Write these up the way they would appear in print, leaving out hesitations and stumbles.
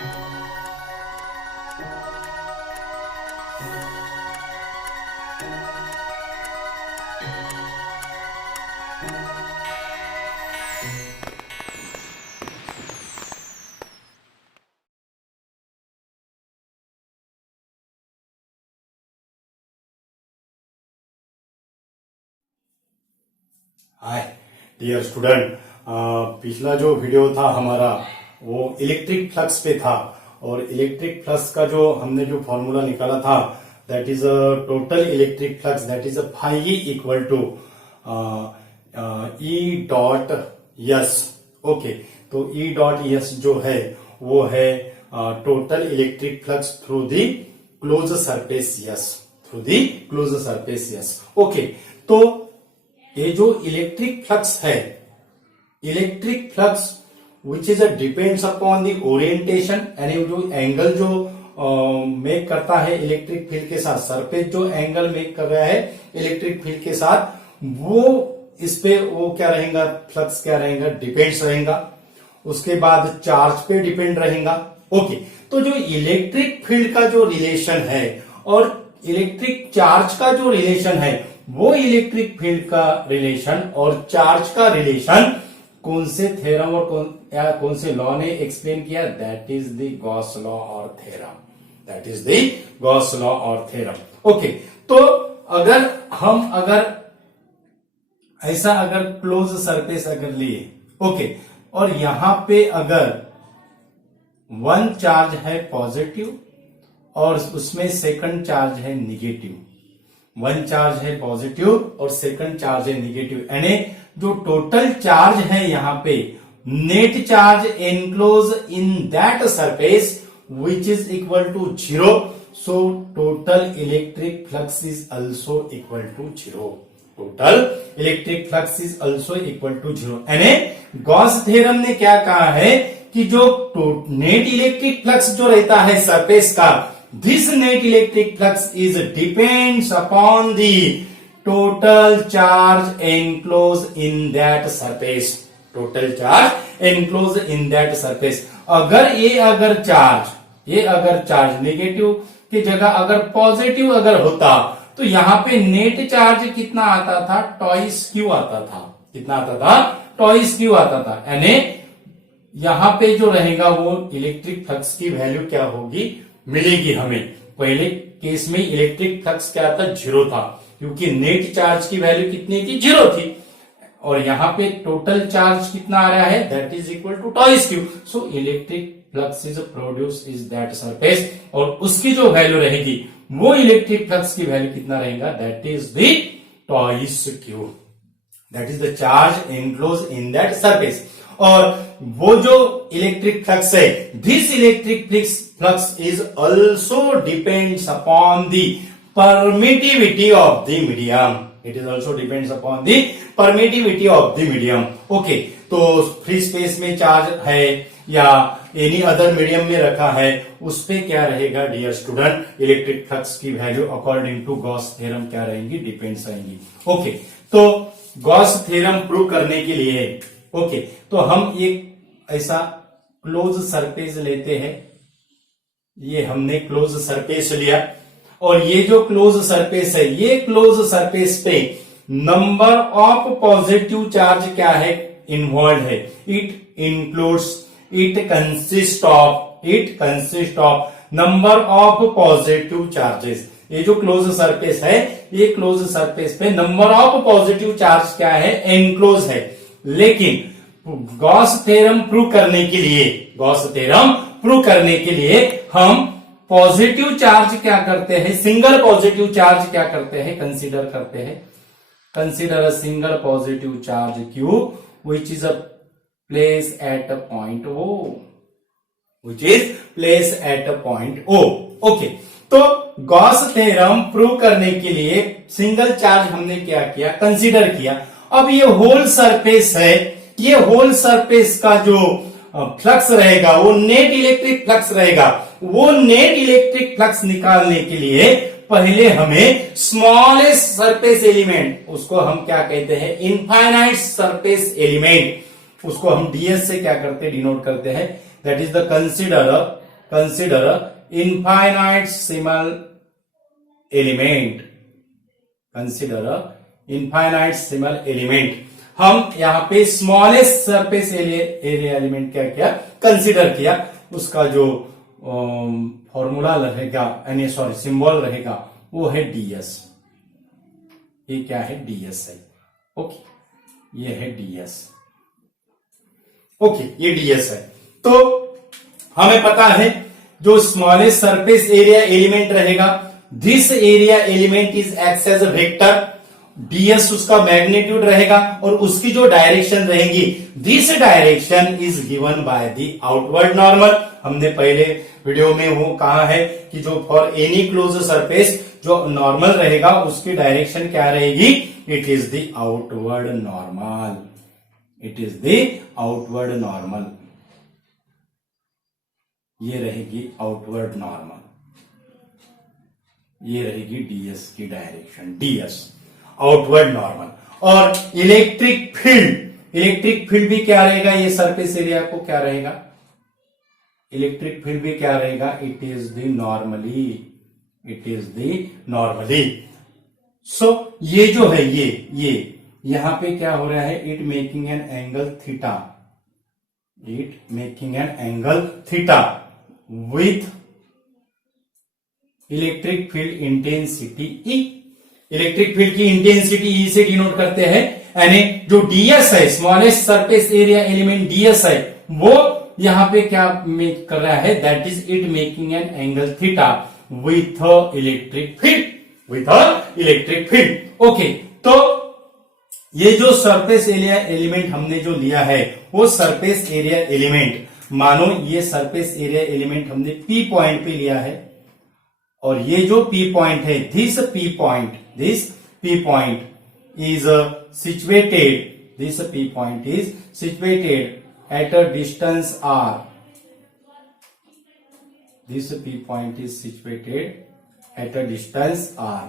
Hi dear student, पिछला जो video था हमारा वो इलेक्ट्रिक फ्लक्स पे था और इलेक्ट्रिक फ्लक्स का जो हमने जो फॉर्मूला निकाला था that is a total electric flux that is phi equal to E dot S. Okay, तो ई डॉट यस जो है वो है total electric flux through the close surface S, through the close surface S. Okay, तो ये जो electric flux है, electric flux which is depends upon the orientation, यानी जो एंगल जो मेक करता है इलेक्ट्रिक फील्ड के साथ, सरफेस जो एंगल मेक कर रहा है इलेक्ट्रिक फील्ड के साथ, वो इस पे वो क्या रहेगा, फ्लक्स क्या रहेगा, डिपेंड्स रहेगा। उसके बाद चार्ज पे डिपेंड रहेगा। ओके, तो जो इलेक्ट्रिक फील्ड का जो रिलेशन है और इलेक्ट्रिक चार्ज का जो रिलेशन है, वो इलेक्ट्रिक फील्ड का रिलेशन और चार्ज का रिलेशन कौन से थ्योरम और कौन से लॉ ने एक्सप्लेन किया, that is the Gauss law और theorem, that is the Gauss law और थ्योरम। ओके, तो अगर ऐसा अगर क्लोज सरफेस अगर लिए, ओके, और यहां पे अगर वन चार्ज है पॉजिटिव और उसमें सेकंड चार्ज है निगेटिव, वन चार्ज है पॉजिटिव और सेकंड चार्ज है निगेटिव, यानी जो टोटल चार्ज है यहां पे net charge enclose in that surface which is equal to 0, so total electric flux is also equal to 0, total electric flux is also equal to 0। यानी Gauss theorem ने क्या कहा है कि जो नेट इलेक्ट्रिक फ्लक्स जो रहता है सरफेस का, this net electric flux is depends upon the total charge enclosed in that surface, total charge enclosed in that surface। अगर चार्ज नेगेटिव की जगह अगर पॉजिटिव अगर होता तो यहां पे नेट चार्ज कितना आता था, टॉइस क्यू आता था, कितना आता था, टॉइस क्यू आता था। यानी यहां पे जो रहेगा वो इलेक्ट्रिक फ्लक्स की वैल्यू क्या होगी, मिलेगी हमें। पहले केस में इलेक्ट्रिक फ्लक्स क्या था, 0 था, क्योंकि नेट चार्ज की वैल्यू कितनी थी, 0 थी, और यहां पे टोटल चार्ज कितना आ रहा है, that is equal to twice q, so electric flux is produce is that surface, और उसकी जो वैल्यू रहेगी वो इलेक्ट्रिक फ्लक्स की वैल्यू कितना रहेगा, that is the twice q, that is the charge enclose in that surface. और वो जो इलेक्ट्रिक फ्लक्स है, this electric flux is also depends upon the permittivity of the medium, it is also depends upon the permittivity of the medium. Okay, तो free space में charge है या any other medium में रखा है, उस पे क्या रहेगा डियर स्टूडेंट, इलेक्ट्रिक फ्लक्स की value according to Gauss theorem क्या रहेंगी, डिपेंड्स रहेंगी। ओके, तो गॉस थ्योरम प्रूव करने के लिए ओके, तो हम एक ऐसा क्लोज सरफेस लेते हैं, ये हमने क्लोज सरफेस लिया, और ये जो क्लोज सरफेस है, ये क्लोज सरफेस पे नंबर ऑफ पॉजिटिव चार्ज क्या है, इन्वॉल्व है, it consist of number of positive charges. ये जो क्लोज सरफेस है, ये क्लोज सरफेस पे नंबर ऑफ पॉजिटिव चार्ज क्या है, एनक्लोज है। लेकिन गॉस थ्योरम प्रूव करने के लिए हम पॉजिटिव चार्ज क्या करते हैं, सिंगल पॉजिटिव चार्ज क्या करते हैं, कंसीडर करते हैं। Consider a single positive charge Q which is a place at a point O, okay, तो गॉस थ्योरम प्रूव करने के लिए सिंगल चार्ज हमने क्या किया, कंसीडर किया। अब ये होल सरफेस है, ये होल सरफेस का जो फ्लक्स रहेगा वो नेट इलेक्ट्रिक फ्लक्स रहेगा। वो नेट इलेक्ट्रिक फ्लक्स निकालने के लिए पहले हमें स्मॉलेस्ट सरफेस एलिमेंट, उसको हम क्या कहते हैं, इनफाइनाइट सरफेस एलिमेंट, उसको हम डीएस से क्या करते हैं, डिनोट करते हैं, that is the consider consider infinitesimal element, consider infinitesimal element. हम यहाँ पे स्मॉलेस्ट सरफेस एरिया एलिमेंट क्या किया, कंसिडर किया। उसका जो फॉर्मूला रहेगा, यानी सॉरी सिंबल रहेगा, वो है ds। ये क्या है, ds है। ओके, ये है ds। ओके, ये ds है। तो हमें पता है जो स्मॉलेस्ट सरफेस एरिया एलिमेंट रहेगा, this area element is act as a vector, ds उसका मैग्नीट्यूड रहेगा और उसकी जो डायरेक्शन रहेगी, this direction is given by the outward normal. हमने पहले वीडियो में वो कहा है कि जो फॉर एनी क्लोज सरफेस जो नॉर्मल रहेगा उसकी डायरेक्शन क्या रहेगी, it is the outward normal, it is the outward normal. ये रहेगी आउटवर्ड नॉर्मल, ये रहेगी ds की डायरेक्शन, ds आउटवर्ड नॉर्मल। और इलेक्ट्रिक फील्ड, इलेक्ट्रिक फील्ड भी क्या रहेगा, ये सरफेस एरिया को क्या रहेगा, इलेक्ट्रिक फील्ड भी क्या रहेगा, it is the normally, it is the normally. So ये जो है ये यहां पे क्या हो रहा है, it making an angle theta, it making an angle theta with electric field intensity E. Electric field की इंटेंसिटी ई से डिनोट करते हैं, यानी जो ds है, smallest surface area element ds है, वो यहां पे क्या मेक कर रहा है, that is it making an angle theta with electric field, with electric field. Okay, तो ये जो सरफेस एरिया एलिमेंट हमने जो लिया है, वो सरफेस एरिया एलिमेंट, मानो ये सरफेस एरिया एलिमेंट हमने P पॉइंट पे लिया है, और ये जो P पॉइंट है, this P point is situated, this P point is situated at a distance r, this P point is situated at a distance r,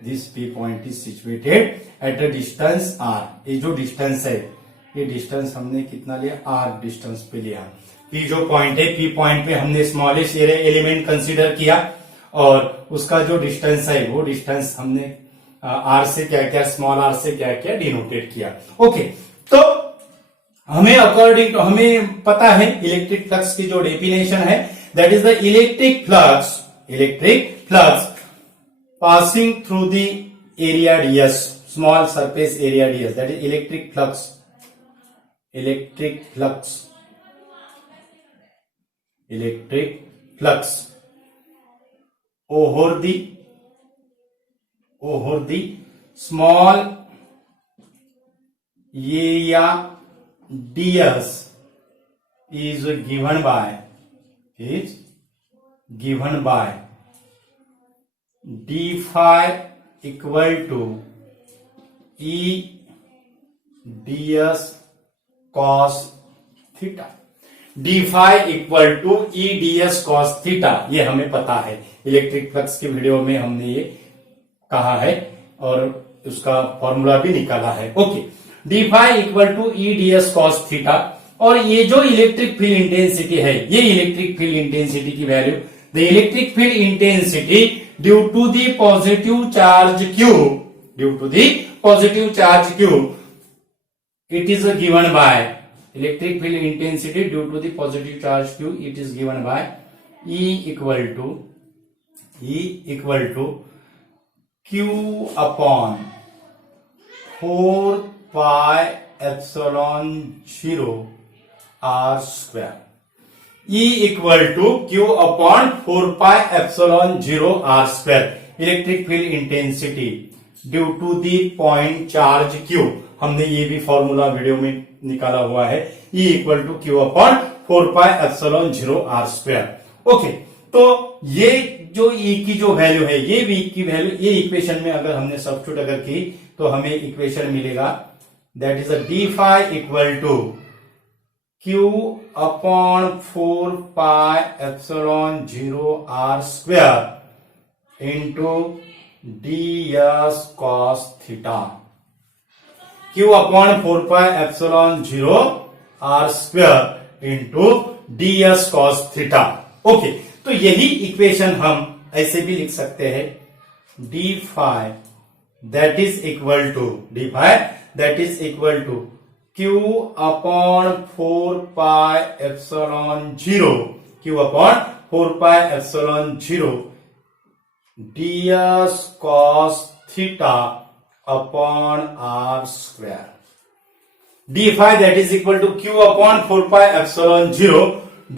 this P point is situated at a distance r। ये जो distance है, ये distance हमने कितना लिया, r distance पे लिया। P जो पॉइंट है, P पॉइंट पे हमने स्मॉलेस्ट एरिया एलिमेंट कंसीडर किया, और उसका जो डिस्टेंस है, वो डिस्टेंस हमने r से क्या किया, स्मॉल r से क्या किया, डिनोटेड किया। ओके, तो हमें अकॉर्डिंग टू, हमें पता है इलेक्ट्रिक फ्लक्स की जो डेफिनेशन है, that is the electric flux passing through the area ds, small surface area ds, that is electric flux over the small area ds is given by d phi equal to e ds cos theta, d phi equal to e ds cos theta. ये हमें पता है, electric flux की video में हमने ये कहा है और उसका फॉर्मूला भी निकाला है। Okay, d phi equal to e ds cos theta, और ये जो इलेक्ट्रिक फील्ड इंटेंसिटी है, ये इलेक्ट्रिक फील्ड इंटेंसिटी की value, the electric field intensity due to the positive charge q, due to the positive charge q, it is given by electric field intensity due to the positive charge q, it is given by E equal to q upon 4 pi epsilon 0 r square, E equal to q upon 4 pi epsilon 0 r square. Electric field intensity due to the point charge q, हमने ये भी formula video में निकाला हुआ है, E equal to q upon 4 pi epsilon 0 r square. Okay, तो ये जो E की जो वैल्यू है, ये V की वैल्यू, ये इक्वेशन में अगर हमने सब्स्टिट्यूट अगर की तो हमें इक्वेशन मिलेगा, that is d phi equal to q upon 4 pi epsilon 0 r square into ds cos theta, q upon 4 pi epsilon 0 r square into ds cos theta. Okay, तो यही इक्वेशन हम ऐसे भी लिख सकते हैं, d phi that is equal to q upon 4 pi epsilon zero, q upon 4 pi epsilon zero ds cos theta upon r square. d phi that is equal to q upon 4 pi epsilon 0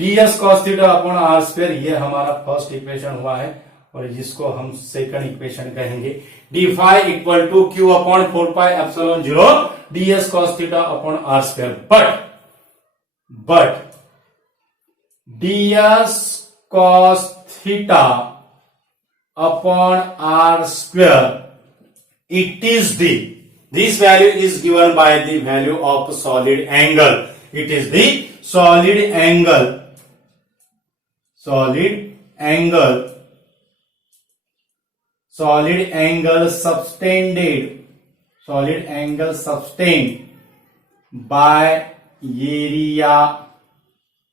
ds cos theta upon r square. ये हमारा first equation हुआ है और जिसको हम second equation कहेंगे. d phi equal to q upon 4 pi epsilon 0 ds cos theta upon r square. But ds cos theta upon r square, it is this value is given by the value of solid angle. It is the solid angle subtended by area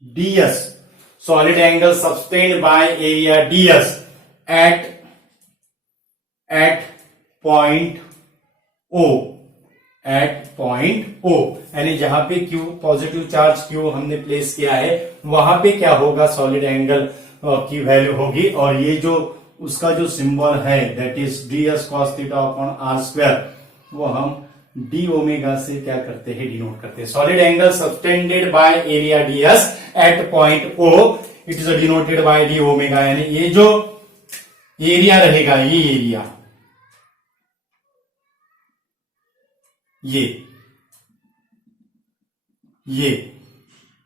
ds. Solid angle subtended by area ds at point O, यानी जहां पे Q positive charge Q हमने place किया है वहां पे क्या होगा, सॉलिड एंगल की वैल्यू होगी. और ये जो उसका जो सिंबल है that is ds cos theta upon r square, वो हम d ओमेगा से क्या करते हैं, डिनोट करते हैं. Solid angle subtended by area ds at point O, it is denoted by d omega. यानी ये जो एरिया रहेगा, ये एरिया, ये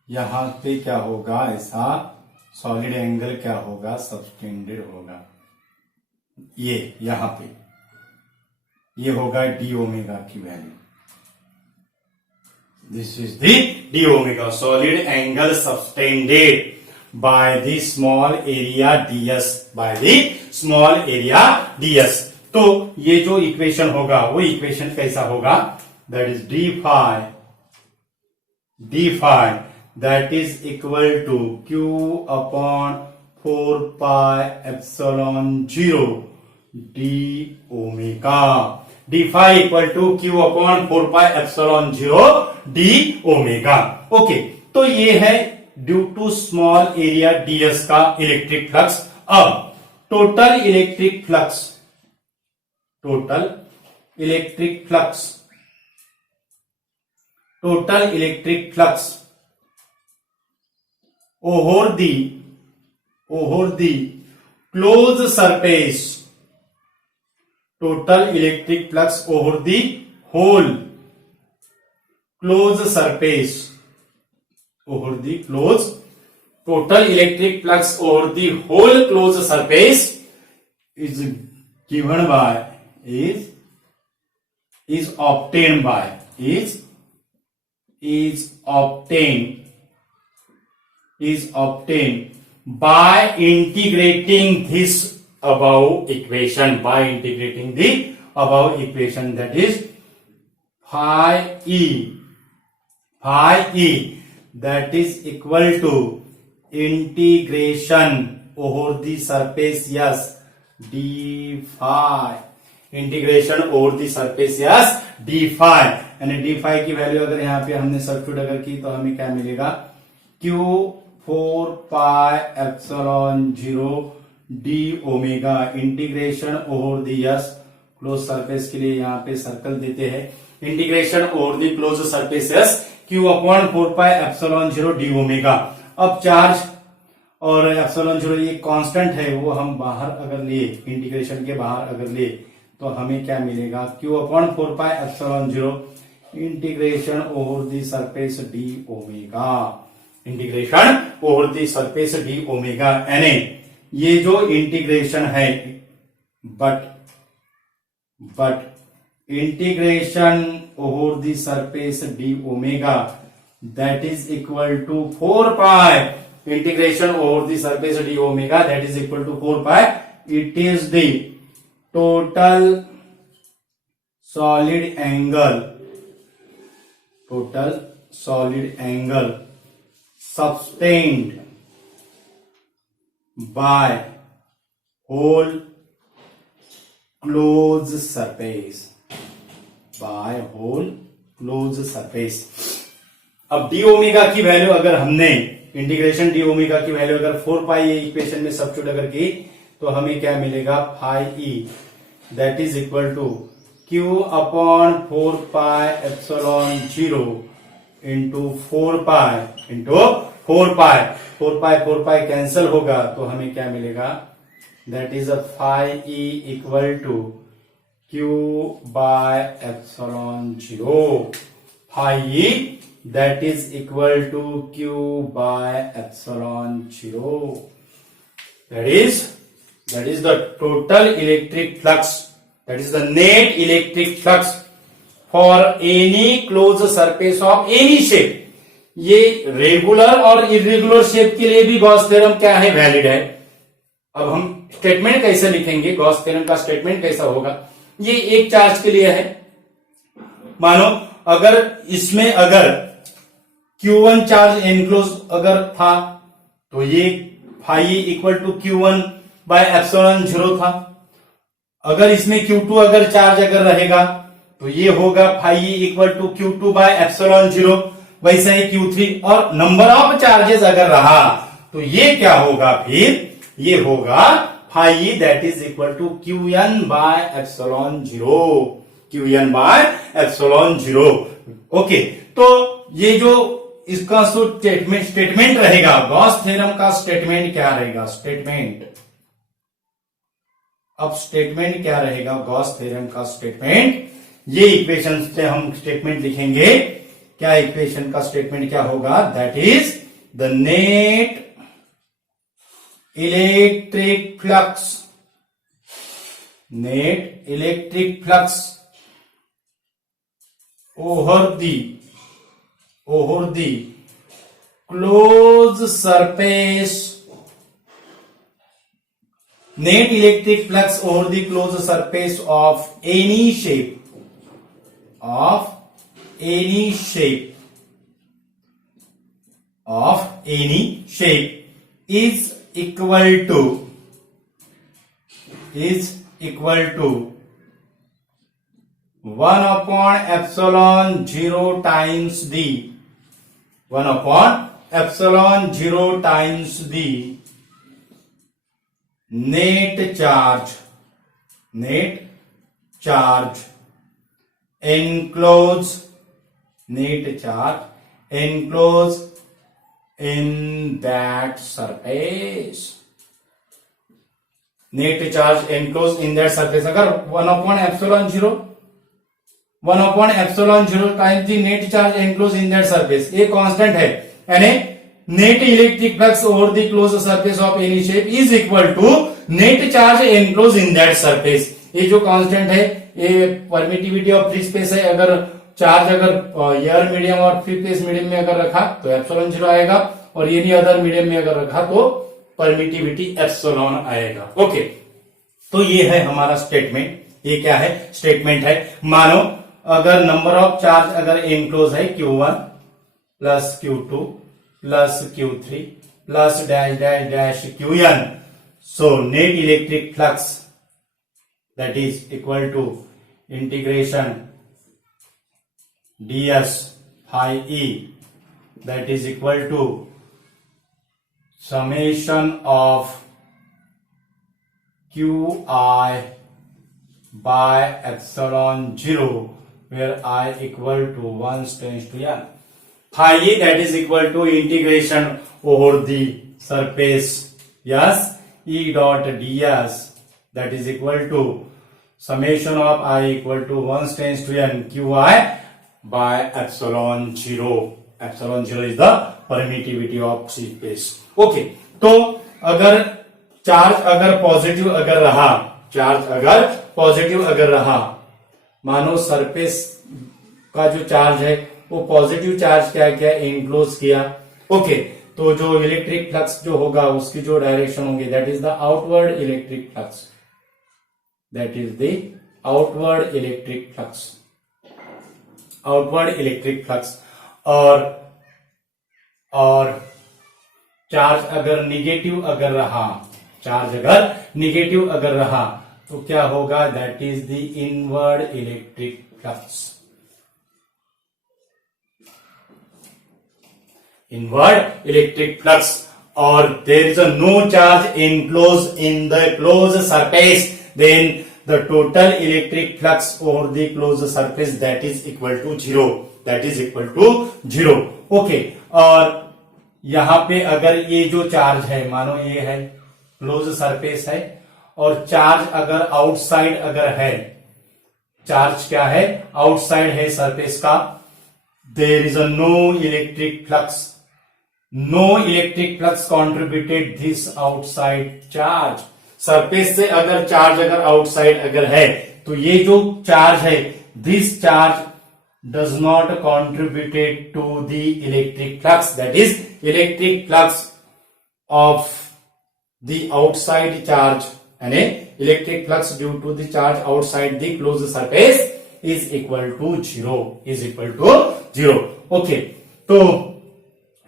यहां पे क्या होगा, ऐसा सॉलिड एंगल क्या होगा, सबटेंडेड होगा. ये यहां पे ये होगा डी ओमेगा की value. This is the D omega, solid angle subtended by the small area ds, तो ये जो इक्वेशन होगा वो इक्वेशन कैसा होगा, that is d phi that is equal to q upon 4 pi epsilon 0 d omega. D phi equal to q upon 4 pi epsilon 0 d omega. Okay, तो ये है due to small area ds का electric flux. अब total electric flux over the close surface, total electric flux over the whole close surface, total electric flux over the whole closed surface is given by is obtained by integrating this above equation, that is phi e that is equal to integration over the surface S d phi, integration over the surface S d phi. यानी d phi की value अगर यहाँ पे हमने substitute अगर की तो हमें क्या मिलेगा, Q 4 pi epsilon 0 d omega. Integration over दी यस क्लोज सरफेस के लिए यहाँ पे सर्कल देते हैं, integration over the close surface yes Q upon 4 pi epsilon 0 d omega. अब चार्ज और एप्सिलॉन 0 ये कांस्टेंट है, वो हम बाहर अगर लिए, इंटीग्रेशन के बाहर अगर लिए तो हमें क्या मिलेगा, Q upon 4 pi epsilon 0 integration over the surface D omega. Integration over the surface D omega. यानी ये जो इंटीग्रेशन है, but integration over the surface D omega that is equal to 4 pi, integration over the surface d omega that is equal to 4 pi. It is the total solid angle sustained by whole closed surface, by whole closed surface। अब D omega की value अगर हमने integration D omega की value अगर 4 पाई equation में substitute अगर की तो हमें क्या मिलेगा, phi E that is equal to q upon 4 pi epsilon 0 into 4 pi cancel होगा तो हमें क्या मिलेगा, that is a phi E equal to q by epsilon 0, phi E that is equal to q by epsilon 0, that is the total electric flux, that is the net electric flux for any closed surface of any shape। ये regular और irregular shape के लिए भी Gauss theorem क्या है, valid है। अब हम स्टेटमेंट कैसे लिखेंगे, गॉस थ्योरम का स्टेटमेंट कैसा होगा, ये एक चार्ज के लिए है। मानो अगर इसमें अगर Q1 चार्ज एनक्लोज अगर था तो ये phi equal to Q1 by epsilon 0 था। अगर इसमें Q2 अगर चार्ज अगर रहेगा तो ये होगा phi equal to Q2 by epsilon 0, वैसे ही Q3। और नंबर ऑफ चार्जेस अगर रहा तो ये क्या होगा, फिर ये होगा phi that is equal to Qn by epsilon 0, Qn by epsilon 0। Okay, तो ये जो इसका स्टेटमेंट रहेगा, गॉस थ्योरम का स्टेटमेंट क्या रहेगा, अब स्टेटमेंट क्या रहेगा, गॉस थ्योरम का स्टेटमेंट, ये इक्वेशन से हम स्टेटमेंट लिखेंगे। क्या इक्वेशन का स्टेटमेंट क्या होगा, that is the net electric flux over the closed surface, net electric flux over the closed surface of any shape, is equal to 1 upon epsilon 0 times the 1 upon epsilon 0 times the net charge enclosed in that surface। Net charge enclose in that surface अगर 1 upon epsilon 0 times the net charge enclose in that surface, ये constant है, यानी net electric flux over the close surface of any shape is equal to net charge enclose in that surface. ये जो constant है ये permittivity of free space है। अगर charge अगर एयर मीडियम और फ्री स्पेस मीडियम में अगर रखा तो एप्सिलॉन 0 आएगा, और एनी अदर मीडियम में अगर रखा तो परमिटिविटी एप्सिलॉन आएगा। ओके, तो ये है हमारा स्टेटमेंट। ये क्या है, स्टेटमेंट है। मानो अगर नंबर ऑफ चार्ज अगर एनक्लोज है Q1 plus Q2 plus Q3 plus dash dash dash Qn, so net electric flux that is equal to integration ds phi e that is equal to summation of qi by epsilon 0 where I equal to 1 tends to n. Phi e that is equal to integration over the surface yes E dot ds that is equal to summation of I equal to 1 tends to n qi by epsilon 0. Epsilon 0 is the permittivity of space. Okay, तो अगर charge अगर positive अगर रहा, charge अगर positive अगर रहा, मानो surface का जो चार्ज है वो पॉजिटिव चार्ज क्या किया, एनक्लोज किया। ओके, तो जो इलेक्ट्रिक फ्लक्स जो होगा उसकी जो डायरेक्शन होगी that is the outward electric flux, that is the outward electric flux, outward electric flux. और चार्ज अगर निगेटिव अगर रहा, चार्ज अगर निगेटिव अगर रहा तो क्या होगा, that is the inward electric flux, inward electric flux, or there is a no charge enclosed in the closed surface, then the total electric flux over the closed surface that is equal to zero, that is equal to zero. Okay, और यहाँ पे अगर ये जो charge है, मानो ये है क्लोज सरफेस है, और चार्ज अगर आउटसाइड अगर है, चार्ज क्या है, आउटसाइड है सरफेस का, there is a no electric flux, no electric flux contributed this outside charge. Surface से अगर चार्ज अगर आउटसाइड अगर है तो ये जो चार्ज है, this charge does not contributed to the electric flux, that is electric flux of the outside charge, यानी electric flux due to the charge outside the closed surface is equal to zero, is equal to zero. Okay, तो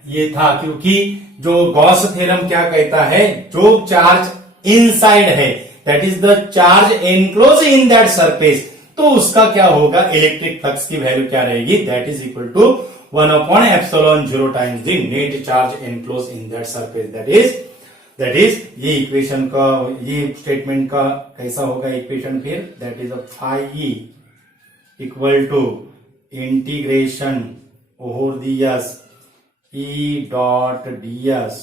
ये था, क्योंकि जो Gauss theorem क्या कहता है, जो चार्ज इनसाइड है, that is the charge enclose in that surface, तो उसका क्या होगा, इलेक्ट्रिक फ्लक्स की वैल्यू क्या रहेगी, that is equal to 1/ε0 times the net charge enclose in that surface, that is ये इक्वेशन का, ये स्टेटमेंट का कैसा होगा इक्वेशन फिर, that is φe equal to integration over ds E dot ds,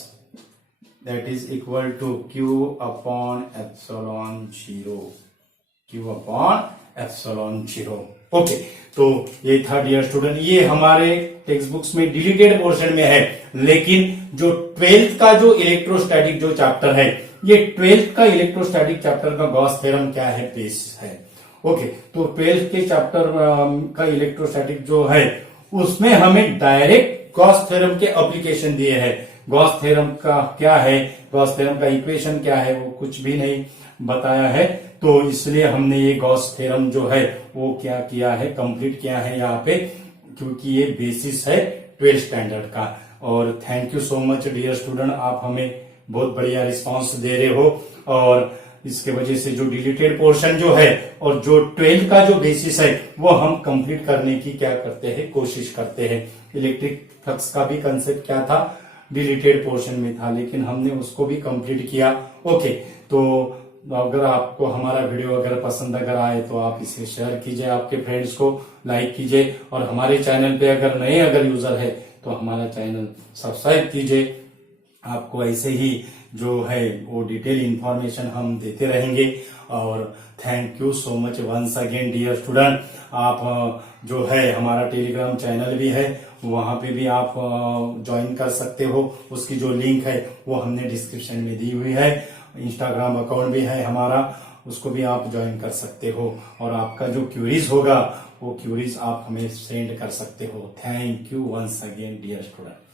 that is equal to q upon epsilon 0, q upon epsilon 0. Okay, तो ये था डियर स्टूडेंट, ये हमारे टेक्स्ट बुक्स में डिलीटेड पोर्शन में है, लेकिन जो 12th का जो इलेक्ट्रोस्टैटिक जो चैप्टर है, ये 12th का इलेक्ट्रोस्टैटिक चैप्टर का गॉस थ्योरम क्या है, बेस है. ओके, तो 12th के चैप्टर का इलेक्ट्रोस्टैटिक जो है उसमें हमें डायरेक्ट गॉस थ्योरम के एप्लीकेशन दिए हैं. गॉस थ्योरम का क्या है, गॉस थ्योरम का इक्वेशन क्या है, वो कुछ भी नहीं बताया है, तो इसलिए हमने ये गॉस थ्योरम जो है वो क्या किया है, कंप्लीट किया है यहाँ पे, क्योंकि ये बेसिस है 12th स्टैंडर्ड का. और thank you so much dear student, आप हमें बहुत बढ़िया रिस्पांस दे रहे हो, और इसके वजह से जो डिलीटेड पोर्शन जो है और जो 12th का जो बेसिस है वो हम कंप्लीट करने की क्या करते हैं, कोशिश करते हैं. इलेक्ट्रिक फ्लक्स का भी कंसेप्ट क्या था, डिलीटेड पोर्शन में था, लेकिन हमने उसको भी कंप्लीट किया. ओके, तो अगर आपको हमारा वीडियो अगर पसंद अगर आए तो आप इसे शेयर कीजिए, आपके फ्रेंड्स को लाइक कीजिए, और हमारे चैनल पे अगर नए अगर यूजर है तो हमारा चैनल सब्सक्राइब कीजिए. आपको ऐसे ही जो है वो डिटेल इंफॉर्मेशन हम देते रहेंगे. और thank you so much once again dear student. आप जो है हमारा टेलीग्राम चैनल भी है, वहां पे भी आप ज्वाइन कर सकते हो, उसकी जो लिंक है वो हमने डिस्क्रिप्शन में दी हुई है. इंस्टाग्राम अकाउंट भी है हमारा, उसको भी आप ज्वाइन कर सकते हो, और आपका जो क्यूरीज होगा वो क्यूरीज आप हमें सेंड कर सकते हो. Thank you once again dear student.